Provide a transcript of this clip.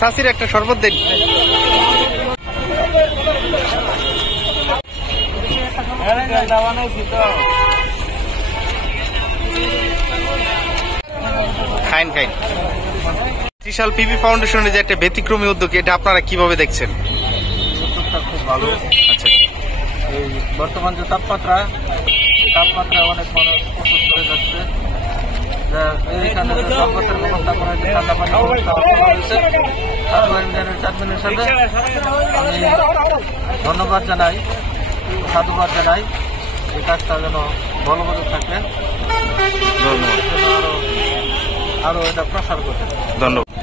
শাসির একটা শরবত দেন। খাইন খাইন। ত্রিশাল পিবি ফাউন্ডেশনের যে একটা ব্যতিক্রমী উদ্যোগ, এটা আপনারা কিভাবে দেখছেন? খুব ভালো। আচ্ছা, এই বর্তমান যে তাপমাত্রা অনেক মানুষ অসুস্থ হয়ে যাচ্ছে। এইখানে সর্বত্র ব্যবস্থা করা হয়েছে, ঠান্ডা পানি রয়েছে। চেয়ারম্যানের সাথে আমি ধন্যবাদ জানাই, সাধুবাদ জানাই। এই কাজটা যেন বলবৎ থাকে, আরো এটা প্রসার করতে। ধন্যবাদ।